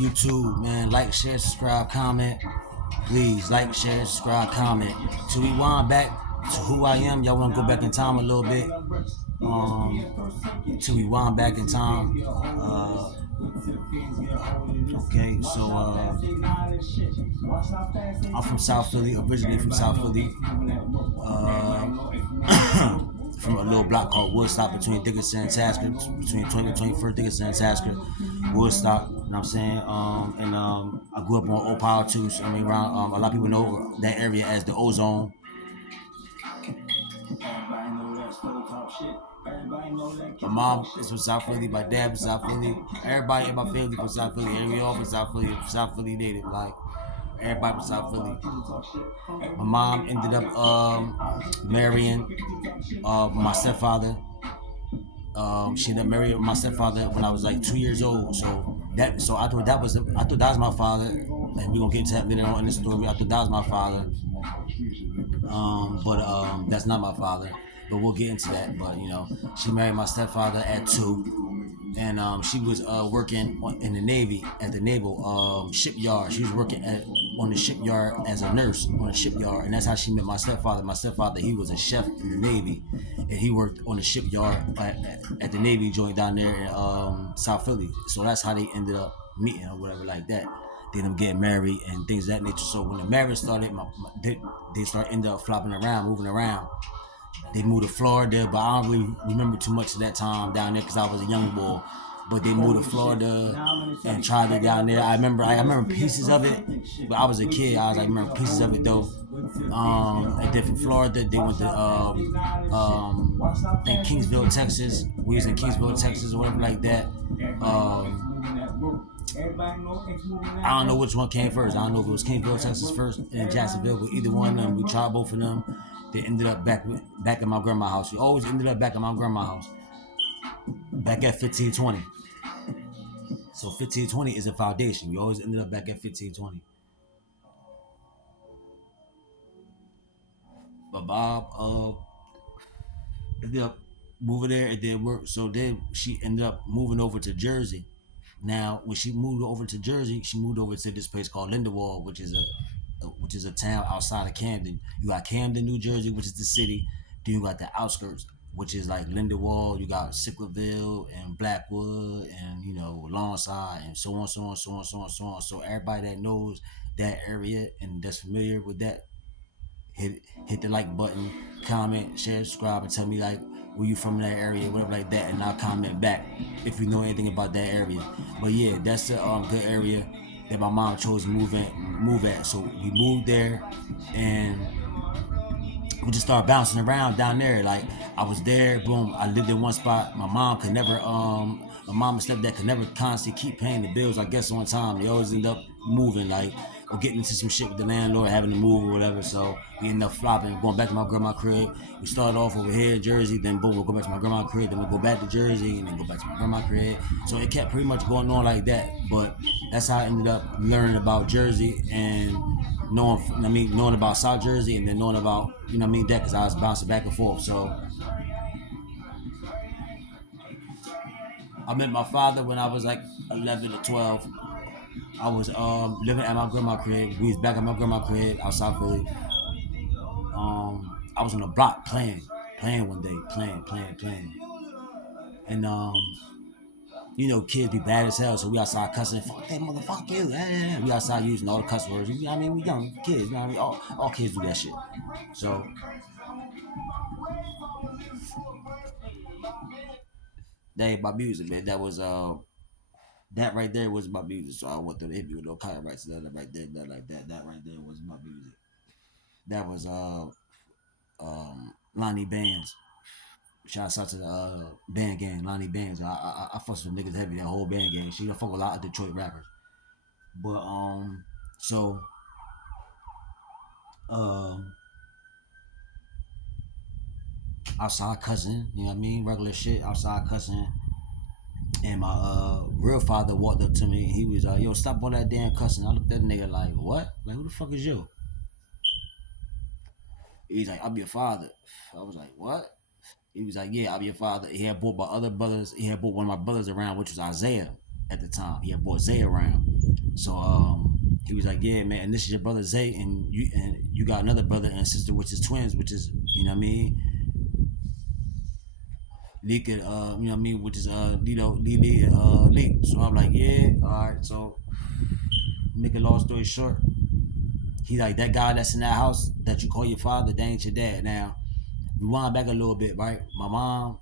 YouTube, man. Like, share, subscribe, comment. Please like, share, subscribe, comment. To rewind back to who I am, y'all want to go back in time a little bit. To rewind back in time. Okay, so I'm from South Philly, originally from South Philly. From a little block called Woodstock between Dickinson and Tasker, between 20 and 21st Dickinson and Tasker, Woodstock, you know what I'm saying? I grew up on Old Power too, so I mean, around, a lot of people know that area as the Ozone. My mom is from South Philly, my dad from South Philly, everybody in my family from South Philly, and we all from South Philly native, like, everybody from South Philly. My mom ended up marrying my stepfather. She ended up marrying my stepfather when I was like 2 years old. So I thought that was my father, and we're gonna get to that later on in the story. I thought that was my father. But that's not my father. But we'll get into that. But she married my stepfather at 2, and she was working in the Navy at the naval shipyard. She was working on the shipyard as a nurse on the shipyard, and that's how she met my stepfather. My stepfather, he was a chef in the Navy, and he worked on the shipyard at the Navy joint down there in South Philly. So that's how they ended up meeting or whatever like that. Then them getting married and things of that nature. So when the marriage started, they started ended up flopping around, moving around. They moved to Florida, but I don't really remember too much of that time down there because I was a young boy. But they moved to Florida and tried it down there. I remember pieces of it, but I was a kid. I remember pieces of it though. And then from Florida, they went to in Kingsville, Texas. We was in Kingsville, Texas, or whatever like that. I don't know which one came first. I don't know if it was Kingsville, Texas first, and Jacksonville, but either one of them, we tried both of them. They ended up back at my grandma's house. We always ended up back at my grandma's house, back at 1520. So 1520 is a foundation. We always ended up back at 1520. But Bob ended up moving there. It didn't work. So then she ended up moving over to Jersey. Now, when she moved over to Jersey, she moved over to this place called Lindenwold, which is a town outside of Camden. You got Camden, New Jersey, which is the city. Then you got the outskirts, which is like Lindenwold. You got Sicklerville and Blackwood and Lawnside and so on, so on, so on, so on, so on. So everybody that knows that area and that's familiar with that, hit the like button, comment, share, subscribe, and tell me like where you from in that area, whatever like that, and I'll comment back if you know anything about that area. But yeah, that's a good area that my mom chose to move at. So we moved there, and we just started bouncing around down there. Like I was there, boom. I lived in one spot. My mom and stepdad could never constantly keep paying the bills, I guess, on time. They always end up moving, like, or getting into some shit with the landlord, having to move or whatever. So we end up flopping, going back to my grandma's crib. We started off over here in Jersey, then boom, we'll go back to my grandma's crib, then we'll go back to Jersey, and then go back to my grandma's crib. So it kept pretty much going on like that. But that's how I ended up learning about Jersey and knowing about South Jersey, and then knowing about, that, because I was bouncing back and forth. So I met my father when I was like 11 or 12. I was living at my grandma's crib. We was back at my grandma's crib outside Philly. I was on the block playing one day, playing. And kids be bad as hell, so we outside cussing, fuck that motherfucker, you. We outside using all the cuss words. We young kids, all kids do that shit. So that ain't my music, man. That was that right there was my music. So I want them to hit me with no copyrights. That right there, that like that. That right there was my music. That was Lonnie Bands. Shouts out to the band gang, Lonnie Bands. I fuck with niggas heavy, that whole band gang. She fuck with a lot of Detroit rappers. But so outside cussing, you know what I mean? Regular shit, outside cussing. And my real father walked up to me and he was like, yo, stop all that damn cussing. I looked at that nigga like, what? Like, who the fuck is you? He's like, I'm your father. I was like, what? He was like, yeah, I'm your father. He had brought my other brothers. He had brought one of my brothers around, which was Isaiah. at the time. He had brought Zay around. So he was like, yeah, man, and this is your brother Zay, and you got another brother and sister, which is twins, which is, you know what I mean, Leak it, you know what I mean, which is Leak. So I'm like, yeah, all right. So make a long story short, he like, that guy that's in that house that you call your father, that ain't your dad. Now, rewind back a little bit, right? My mom,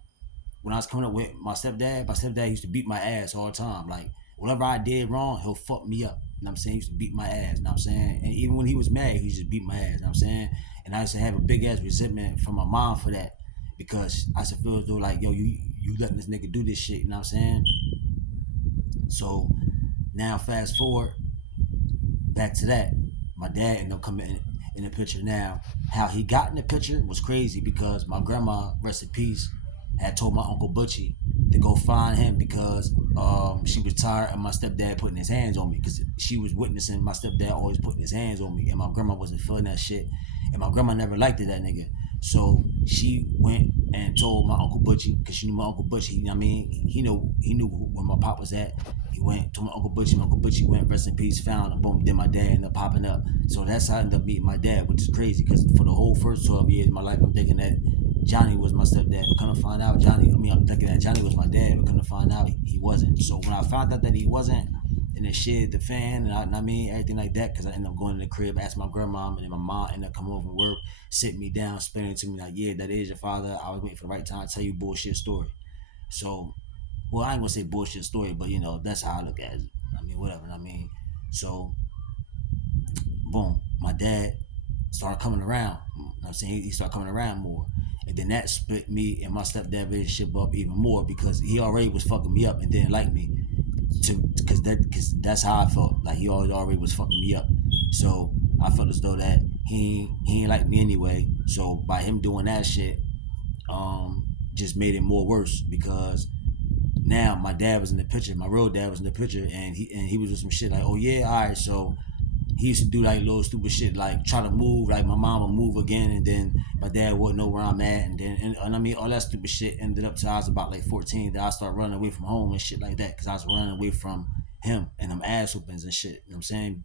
when I was coming up with my stepdad used to beat my ass all the time. Like, whatever I did wrong, he'll fuck me up. You know what I'm saying? He used to beat my ass, you know what I'm saying? And even when he was mad, he just beat my ass, you know what I'm saying? And I used to have a big ass resentment from my mom for that, because I used to feel as though like, yo, you letting this nigga do this shit, you know what I'm saying? So now fast forward back to that. My dad ended up coming in the picture. Now, how he got in the picture was crazy, because my grandma, rest in peace, had told my uncle Butchie to go find him, because she was tired of my stepdad putting his hands on me, because she was witnessing my stepdad always putting his hands on me, and my grandma wasn't feeling that shit, and my grandma never liked it, that nigga. So she went and told my uncle Butchie, because she knew my uncle Butchie. You know what I mean? He knew where my pop was at. He went to my uncle Butchie. My uncle Butchie went, rest in peace, found him. Boom. Then my dad ended up popping up. So that's how I ended up meeting my dad, which is crazy, because for the whole first 12 years of my life, I'm thinking that Johnny was my stepdad. But come to find out, I'm thinking that Johnny was my dad. But come to find out, he wasn't. So when I found out that he wasn't, and it shit the fan, and I mean everything like that, because I ended up going to the crib, asked my grandma, and then my mom ended up coming over to work, sitting me down, explaining to me like, yeah, that is your father. I was waiting for the right time to tell you bullshit story. So, well, I ain't gonna say bullshit story, but you know, that's how I look at it. I mean, whatever. I mean, so boom, my dad started coming around. You know what I'm saying, he started coming around more. And then that split me and my stepdad relationship up even more, because he already was fucking me up and didn't like me. Because that's how I felt. Like he already was fucking me up. So I felt as though that he ain't like me anyway. So by him doing that shit, just made it more worse, because now my dad was in the picture, my real dad was in the picture, and he was with some shit like, oh yeah, all right. So he used to do like little stupid shit, like try to move, like my mom would move again, and then my dad wouldn't know where I'm at, and then and I mean all that stupid shit ended up till I was about like 14, that I started running away from home and shit like that, because I was running away from him and them ass whoopings and shit. You know what I'm saying?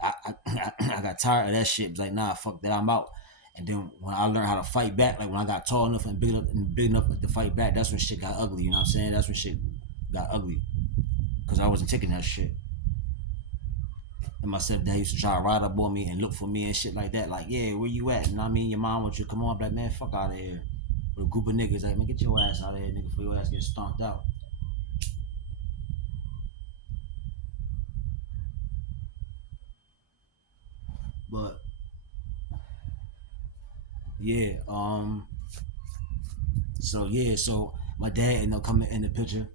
I got tired of that shit. It was like, nah, fuck that, I'm out. And then when I learned how to fight back, like when I got tall enough and big enough to fight back, that's when shit got ugly. You know what I'm saying? That's when shit got ugly, because I wasn't taking that shit. And my stepdad used to try to ride up on me and look for me and shit like that. Like, yeah, where you at? And I mean, your mom wants you to come on. I'm like, man, fuck out of here. With a group of niggas, like, man, get your ass out of here, nigga, before your ass gets stomped out. But yeah, so my dad ended up coming in the picture,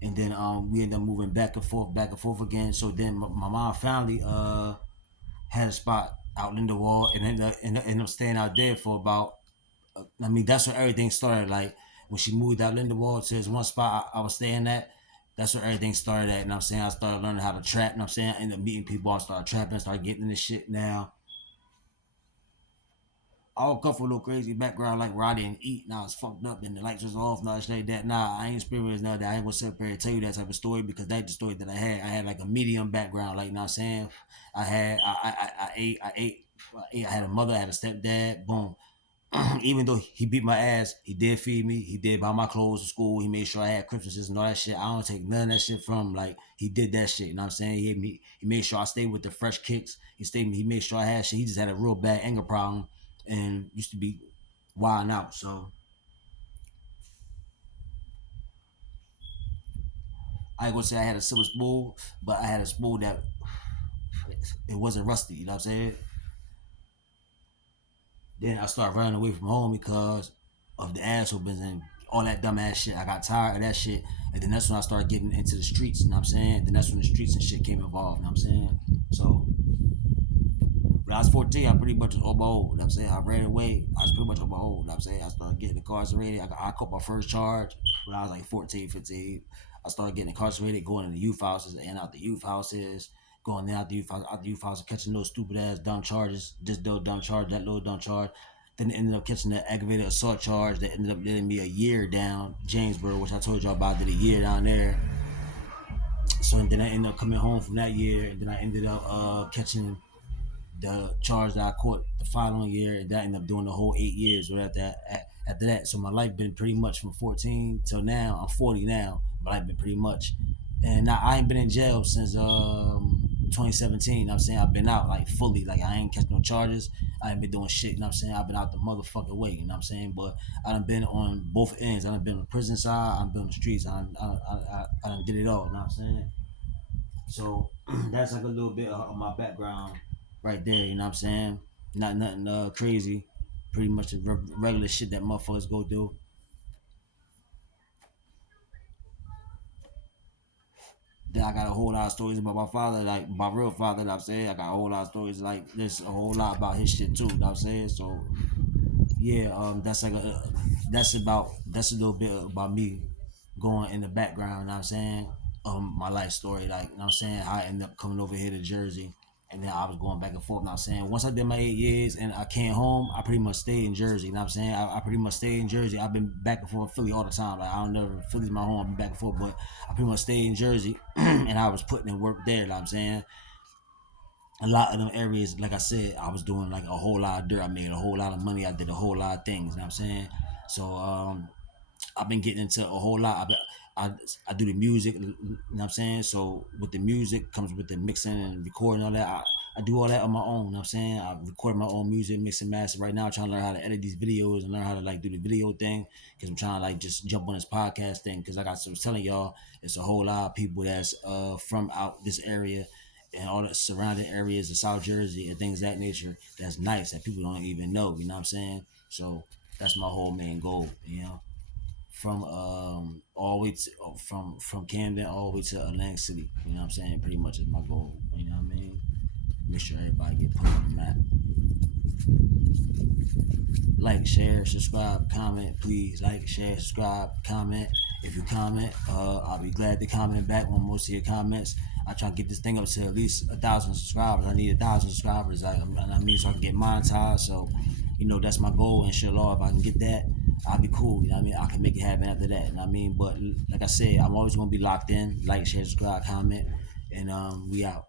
and then we ended up moving back and forth again. So then my mom finally had a spot out in the wall, and ended up staying out there for about. I mean, that's where everything started. Like when she moved out Lindenwold to this one spot I was staying at. That's where everything started at. And I'm saying, I started learning how to trap. And I'm saying, I ended up meeting people. I started trapping. Started getting into shit. Now I woke up with a little crazy background, like where I didn't eat and I was fucked up and the lights was off and all shit like that. Nah, I ain't experienced none of that. I ain't gonna sit up here and tell you that type of story, because that's the story that I had. I had like a medium background, like, you know what I'm saying? I had a mother, I had a stepdad, boom. Even though he beat my ass, he did feed me. He did buy my clothes to school. He made sure I had Christmases and all that shit. I don't take none of that shit from him. Like, he did that shit. You know what I'm saying? He made sure I stayed with the fresh kicks. He made sure I had shit. He just had a real bad anger problem and used to be wilding out. So I ain't gonna say I had a silver spoon, but I had a spoon that it wasn't rusty. You know what I'm saying? Then I started running away from home because of the ass whoopings and all that dumb ass shit. I got tired of that shit. And then that's when I started getting into the streets, you know what I'm saying? Then that's when the streets and shit came involved, you know what I'm saying? So when I was 14, I pretty much was on my own, you know what I'm saying? I ran away. I was pretty much on my own, you know what I'm saying? I started getting incarcerated. I caught my first charge when I was like 14, 15. I started getting incarcerated, going into youth houses and out the youth houses, going out the youth house, catching those stupid ass dumb charges, this little dumb charge, that little dumb charge. Then ended up catching the aggravated assault charge that ended up letting me a year down Jamesboro, which I told y'all about. Did a year down there. So and then I ended up coming home from that year, and then I ended up catching the charge that I caught the following year, and that ended up doing the whole 8 years. Or after that, so my life been pretty much from 14 till now. I'm 40 now. My life been pretty much, and I ain't been in jail since 2017. I'm saying I've been out like fully, like I ain't catch no charges. I ain't been doing shit. You know what I'm saying? I've been out the motherfucking way. You know what I'm saying? But I done been on both ends. I done been on the prison side. I've been on the streets. I done did it all. You know what I'm saying? So that's like a little bit of my background right there. You know what I'm saying? Not nothing crazy. Pretty much the regular shit that motherfuckers go do. Then I got a whole lot of stories about my father, like my real father. You know what I'm saying? I got a whole lot of stories like there's a whole lot about his shit too. You know what I'm saying? So yeah, that's like that's a little bit about me going in the background. You know what I'm saying? My life story, like you know what I'm saying, how I ended up coming over here to Jersey, and then I was going back and forth. You know what I'm saying, once I did my 8 years and I came home, I pretty much stayed in Jersey. You know what I'm saying, I pretty much stayed in Jersey. I've been back and forth Philly all the time. Like I don't never Philly's my home. I've been back and forth, but I pretty much stayed in Jersey, and I was putting in work there. You know what I'm saying, a lot of them areas, like I said, I was doing like a whole lot of dirt. I made a whole lot of money. I did a whole lot of things. You know what I'm saying? So I've been getting into a whole lot. I do the music, you know what I'm saying? So with the music comes with the mixing and recording all that. I do all that on my own, you know what I'm saying? I record my own music, mix and master. Right now I'm trying to learn how to edit these videos and learn how to like do the video thing because I'm trying to like just jump on this podcast thing because like I was telling y'all, it's a whole lot of people that's from out this area and all the surrounding areas of South Jersey and things of that nature that's nice that people don't even know, you know what I'm saying? So that's my whole main goal, you know, from all the way to from Camden all the way to Atlantic City. You know what I'm saying? Pretty much is my goal. You know what I mean? Make sure everybody get put on the map. Like, share, subscribe, comment, please. Like, share, subscribe, comment. If you comment, I'll be glad to comment back on most of your comments. I try to get this thing up to at least 1,000 subscribers. I need 1,000 subscribers. I mean, so I can get monetized. So, you know, that's my goal. Inshallah, if I can get that, I'll be cool. You know what I mean? I can make it happen after that. You know what I mean? But like I said, I'm always gonna be locked in. Like, share, subscribe, comment, and we out.